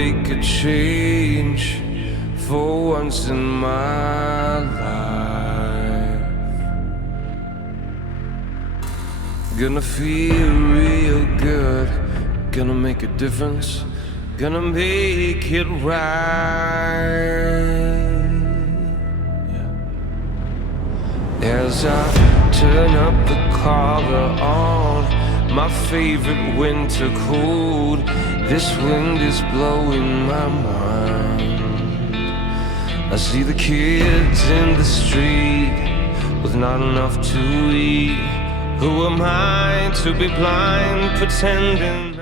make a change for once in my life. Gonna feel real good, gonna make a difference, gonna make it right. As I turn up the collar on my favorite winter coat, this wind is blowing my mind. I see the kids in the street with not enough to eat. Who am I to be blind, pretending